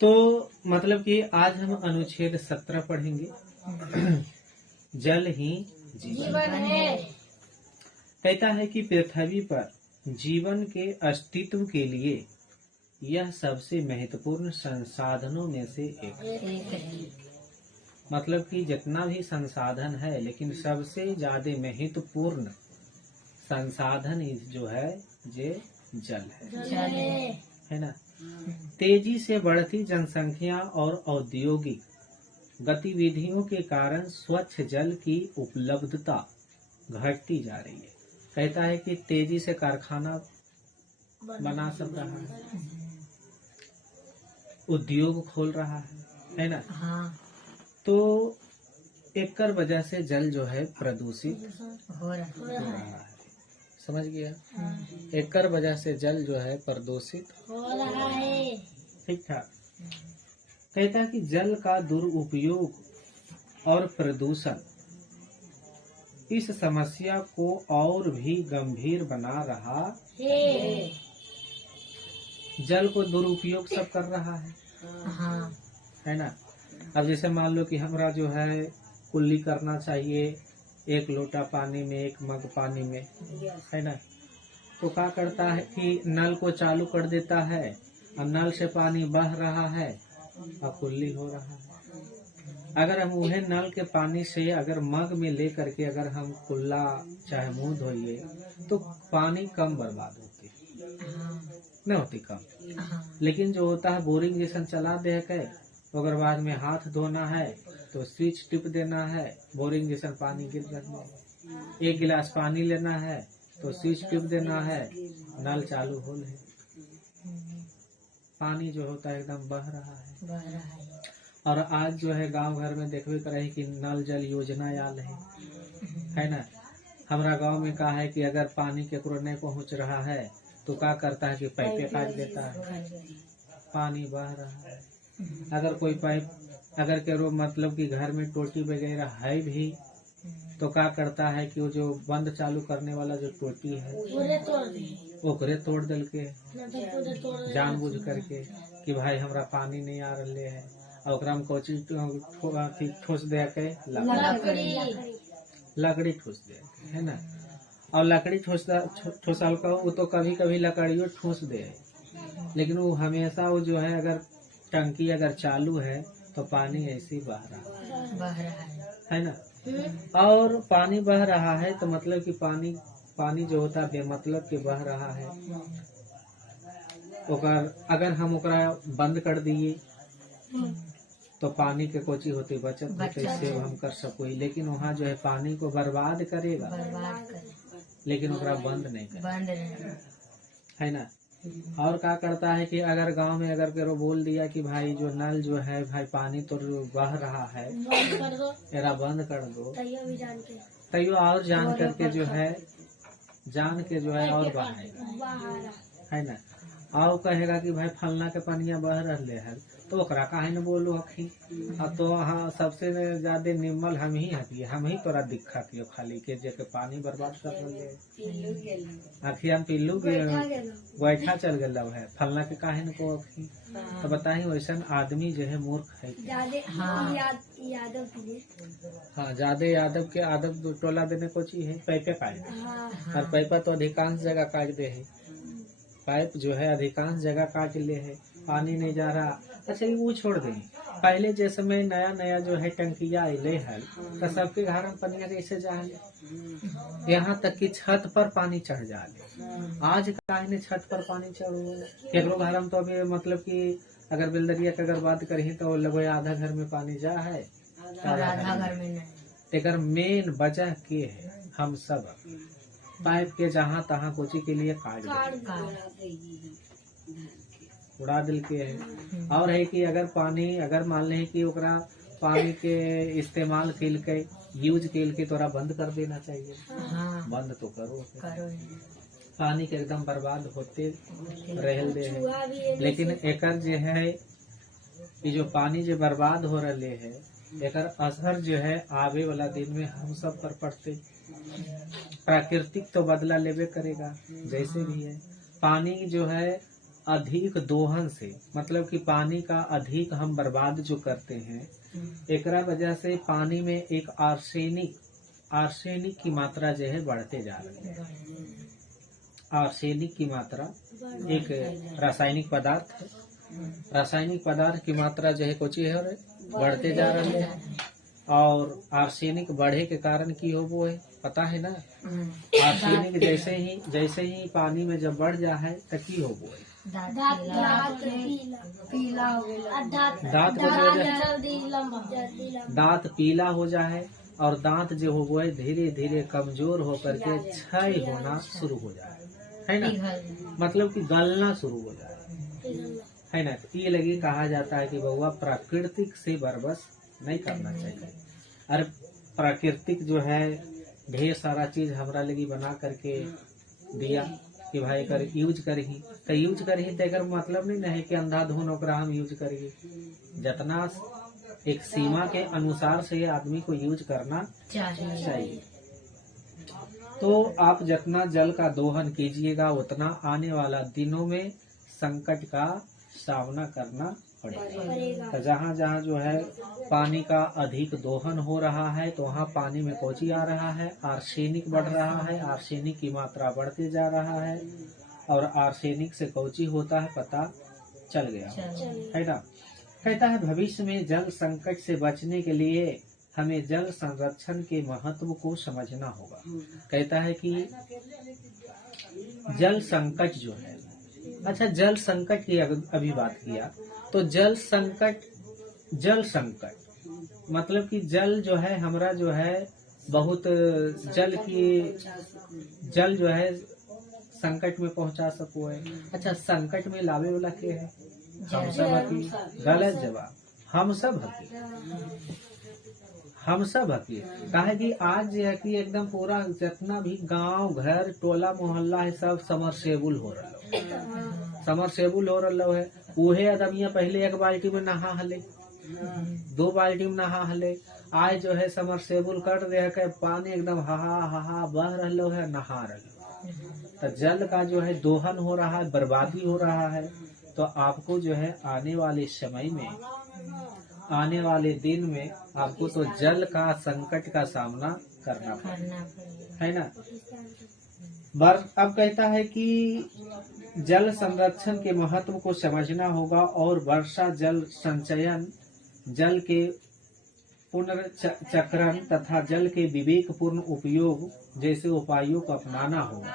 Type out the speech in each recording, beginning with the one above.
तो मतलब कि आज हम अनुच्छेद 17 पढ़ेंगे। जल ही जीवन है। कहता है कि पृथ्वी पर जीवन के अस्तित्व के लिए यह सबसे महत्वपूर्ण संसाधनों में से एक है। मतलब कि जितना भी संसाधन है, लेकिन सबसे ज्यादा महत्वपूर्ण संसाधन जो है ये जल है ना। तेजी से बढ़ती जनसंख्या और औद्योगिक गतिविधियों के कारण स्वच्छ जल की उपलब्धता घटती जा रही है। कहता है कि तेजी से कारखाना बना सब रहा है, उद्योग खोल रहा है ना। हाँ। तो एकर वजह से जल जो है प्रदूषित हो रहा है। समझ गया? एकर वजह से जल जो है प्रदूषित हो रहा है। ठीक ठाक। कहता है कि जल का दुरुपयोग और प्रदूषण इस समस्या को और भी गंभीर बना रहा है। जल को दुरुपयोग सब कर रहा है। हाँ। है ना। अब जैसे मान लो कि हमरा जो है कुल्ली करना चाहिए 1 लोटा पानी में, 1 मग पानी में, है ना। तो क्या करता है कि नल को चालू कर देता है और नल से पानी बह रहा है और कुल्ली हो रहा है। अगर हम उन्हें नल के पानी से अगर मग में ले करके अगर हम कुल्ला चाहे मुंह धोइए तो पानी कम बर्बाद होती नहीं होती कम। लेकिन जो होता है बोरिंग जैसा चला दे के अगर बाद में हाथ धोना है तो स्विच टिप देना है, बोरिंग जैसा पानी गिर जाता है। 1 गिलास पानी लेना है तो स्विच टिप देना है, नल चालू हो ले, पानी जो होता है एकदम बह रहा है। और आज जो है गांव घर में देखबे करे कि नल जल योजना आयल है ना। हमारा गांव में कहा है कि अगर पानी केकरो नहीं पहुंच रहा है तो क्या करता है कि पाइपे काट देता है, पानी बह रहा है। अगर कोई पाइप अगर केरो मतलब कि घर में टोटी वगैरह है भी तो क्या करता है कि वो जो बंद चालू करने वाला जो टोटी है ओकरे तोड़ दल के जानबूझ करके कि भाई हमरा पानी नहीं आ रहे है और ओकरा में कोची ठोस दे के लकड़ी ठोस दे, है ना। और लकड़ी ठोसाल का वो तो कभी कभी लकड़ियों ठोस दे, लेकिन वो हमेशा वो जो है अगर टंकी अगर चालू है तो पानी ऐसे ही बह रहा है ना। और पानी बह रहा है तो मतलब कि पानी जो होता है मतलब के बह रहा है। अगर हम ओकरा बंद कर दिए तो पानी के कोची होती बचत होते सेव हम कर सको, लेकिन वहाँ जो है पानी को बर्बाद करेगा लेकिन ओकरा बंद नहीं करेगा, है ना। और क्या करता है कि अगर गांव में अगर केरो बोल दिया कि भाई जो नल जो है भाई पानी तो बह रहा है मेरा बंद कर दो, तैयो और जान करके जो है और बहाएगा, है ना। और कहेगा कि भाई फलना के पनिया बह रहे है तो ओकरा काहे न बोलो हखी। अब तो हाँ सबसे ज्यादा निम्मल हम ही हकी, हम ही तोरा दिखा कियो खाली के जेके पानी बर्बाद कर रहे आखिर हम पिल्लू के गोइठा चल गया है फलना के काहे न को अखी। तो बताही वैसा आदमी जो है मूर्ख है। हाँ ज्यादा यादव के आदव टोला देने को चाहिए पैपे काट और पैपा तो अधिकांश जगह काट दे है, पाइप जो है अधिकांश जगह काट ले है, पानी नहीं जा रहा। अच्छा वो छोड़ दें, पहले जैसे में नया जो है टंकिया अले है तो सबके घर में पनिया कैसे जा ले, यहाँ तक कि छत पर पानी चढ़ जा ले। आज काहे ने छत पर पानी चढ़ केकरो घर में तो अभी मतलब कि अगर बिल्दरिया की अगर बात करी तो लगभग आधा घर में पानी जा है, आधा घर में नहीं। एकर मेन वजह के है हम सब पाइप के जहाँ तहाँ कोची के लिए उड़ा दिल के है। और है कि अगर पानी अगर मान ले कि ओकरा पानी के इस्तेमाल के यूज के तोरा बंद कर देना चाहिए। बंद तो करो पानी के एकदम बर्बाद होते रहल दे है। लेकिन एकर जो है ये जो पानी जो बर्बाद हो रहे है एकर असर जो है आवे वाला दिन में हम सब पर पड़ते। प्राकृतिक तो बदला लेवे करेगा जैसे भी है। पानी जो है अधिक दोहन से, मतलब कि पानी का अधिक हम बर्बाद जो करते हैं, एकरा वजह से पानी में एक आर्सेनिक की मात्रा जो है बढ़ते जा रही है। आर्सेनिक की मात्रा एक रासायनिक पदार्थ है, रासायनिक पदार्थ की मात्रा जो है कुछ बढ़ते जा रही है। और आर्सेनिक बढ़े के कारण की हो वो है पता है ना। आर्सेनिक जैसे ही पानी में जब बढ़ जा है तो की हो वो है दांत पीला हो जाए और दांत जो हो वो है धीरे धीरे कमजोर होकर के क्षय होना शुरू हो जाए, है ना, मतलब कि गलना शुरू हो जाए, है ना। तो ये लगी कहा जाता है कि बउआ प्राकृतिक से बरबस नहीं करना चाहिए। अरे प्राकृतिक जो है ढेर सारा चीज हमरा लगी बना करके दिया कि भाई कर यूज करही तो यूज करही तो एकर मतलब नहीं है कि अंधाधुन ओकरा हम यूज करही। जितना एक सीमा के अनुसार से आदमी को यूज करना चाहिए। तो आप जितना जल का दोहन कीजिएगा उतना आने वाला दिनों में संकट का सामना करना पड़ेगा। तो जहाँ जहाँ जो है पानी का अधिक दोहन हो रहा है तो वहाँ पानी में कोची आ रहा है, आर्सेनिक बढ़ रहा है, आर्सेनिक की मात्रा बढ़ते जा रहा है। और आर्सेनिक से कोची होता है पता चल गया, है ना। कहता है भविष्य में जल संकट से बचने के लिए हमें जल संरक्षण के महत्व को समझना होगा। कहता है कि जल संकट जो है, अच्छा जल संकट की अभी बात किया तो जल संकट मतलब कि जल जो है हमरा जो है बहुत जल जो है संकट में पहुंचा सको है। अच्छा संकट में लावे वाला के है हम सब हकी, गलत जवाब, हम सब हकी। कहे कि आज जो है कि एकदम पूरा जितना भी गांव घर टोला मोहल्ला है सब समरसेबुल हो रहा है। उहे आदमिया पहले एक बाल्टी में नहा हले, 2 बाल्टी में नहा हले, आज जो है समरसेबुल कर रहे है पानी एकदम हा बह रहा है, नहा रहे। तो जल का जो है दोहन हो रहा है, बर्बादी हो रहा है। तो आपको जो है आने वाले समय में, आने वाले दिन में आपको तो जल का संकट का सामना करना पड़ेगा, है ना। अब कहता है कि जल संरक्षण के महत्व को समझना होगा और वर्षा जल संचयन, जल के पुनर्चक्रण तथा जल के विवेकपूर्ण उपयोग जैसे उपायों को अपनाना होगा।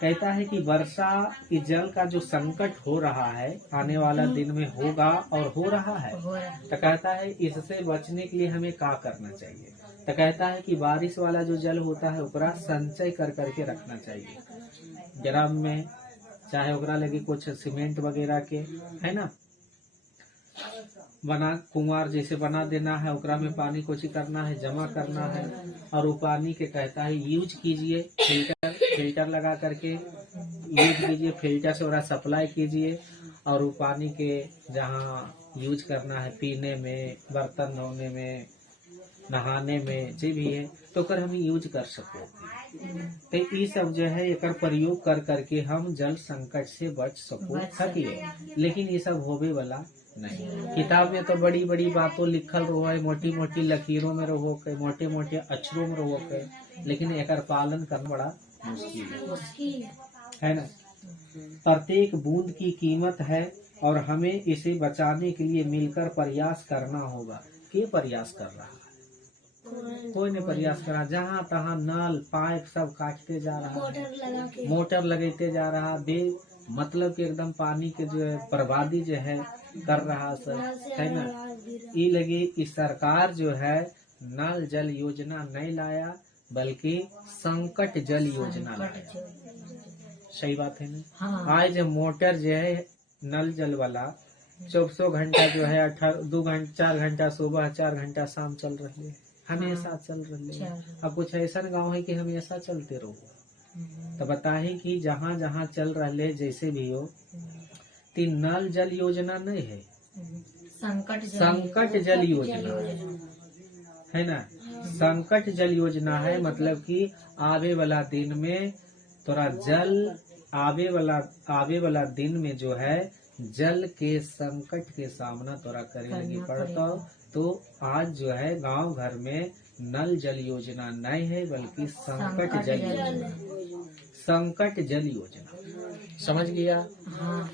कहता है कि वर्षा की जल का जो संकट हो रहा है आने वाला दिन में होगा और हो रहा है। तो कहता है इससे बचने के लिए हमें क्या करना चाहिए। तो कहता है कि बारिश वाला जो जल होता है ओकरा संचय कर करके रखना चाहिए ड्रम में, चाहे ओकरा लगे कुछ सीमेंट वगैरह के, है ना, बना कुंवार जैसे बना देना है, ओकरा में पानी कोची करना है, जमा करना है। और वो पानी के कहता है यूज कीजिए, फिल्टर लगा करके यूज कीजिए, फिल्टर से ओकरा सप्लाई कीजिए। और वो पानी के जहाँ यूज करना है, पीने में, बर्तन धोने में, नहाने में, जो भी है तो ओकर हम यूज कर सको। तो ये सब जो है एक प्रयोग कर करके हम जल संकट से बच सकिए। लेकिन ये सब होवे वाला नहीं। किताब में तो बड़ी बड़ी बातों लिखल रहो है, मोटी मोटी लकीरों में रहो के, मोटे मोटे अक्षरों में रहो के, लेकिन एक पालन करना बड़ा मुश्किल है ना। प्रत्येक बूंद की कीमत है और हमें इसे बचाने के लिए मिलकर प्रयास करना होगा। के प्रयास कर रहा है? कोई नहीं प्रयास करा। जहाँ तहाँ नल पाइप सब काटते जा रहा है, मोटर लगाते जा रहा है, मतलब कि एकदम पानी के जो है बर्बादी जो है कर रहा सब, है ना। ये लगी इस सरकार जो है नल जल योजना नहीं लाया बल्कि संकट जल योजना लाया। सही बात है ना। हाँ। आज मोटर जो है नल जल वाला 24 घंटा जो है 4 घंटा सुबह 4 घंटा शाम चल रही है, हमेशा चल रही है। अब कुछ ऐसा गाँव है कि हमेशा चलते रहो। तो बताए कि जहाँ जहाँ चल रहे जैसे भी हो, तीन नल जल योजना नहीं है, संकट जल योजना है ना। संकट जल योजना है, मतलब कि आवे वाला दिन में तोरा जल आवे वाला दिन में जो है जल के संकट के सामना तोरा करे लगी पड़ता। तो आज जो है गांव घर में नल जल योजना नहीं है, बल्कि संकट जल योजना, संकट जल योजना। समझ गया? हाँ